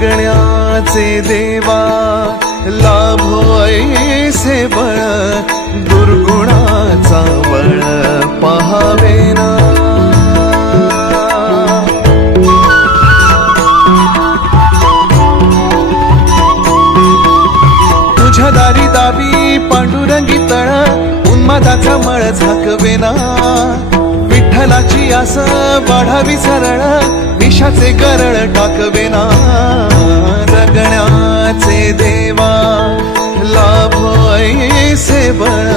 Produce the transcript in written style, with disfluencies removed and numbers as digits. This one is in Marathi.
जगण्याचे देवा लाभो ऐसे बळ दुर्गुणाचा बळ पहावेना तुझ्या दारी दावी पांडुरंगी तळ उन्मादाचा मळ झाकवेना विठ्ठलाची आस वाढावी सरळ विषाचे गरळ टाकवेना जगण्याचे देवा लाभो ऐसे बळ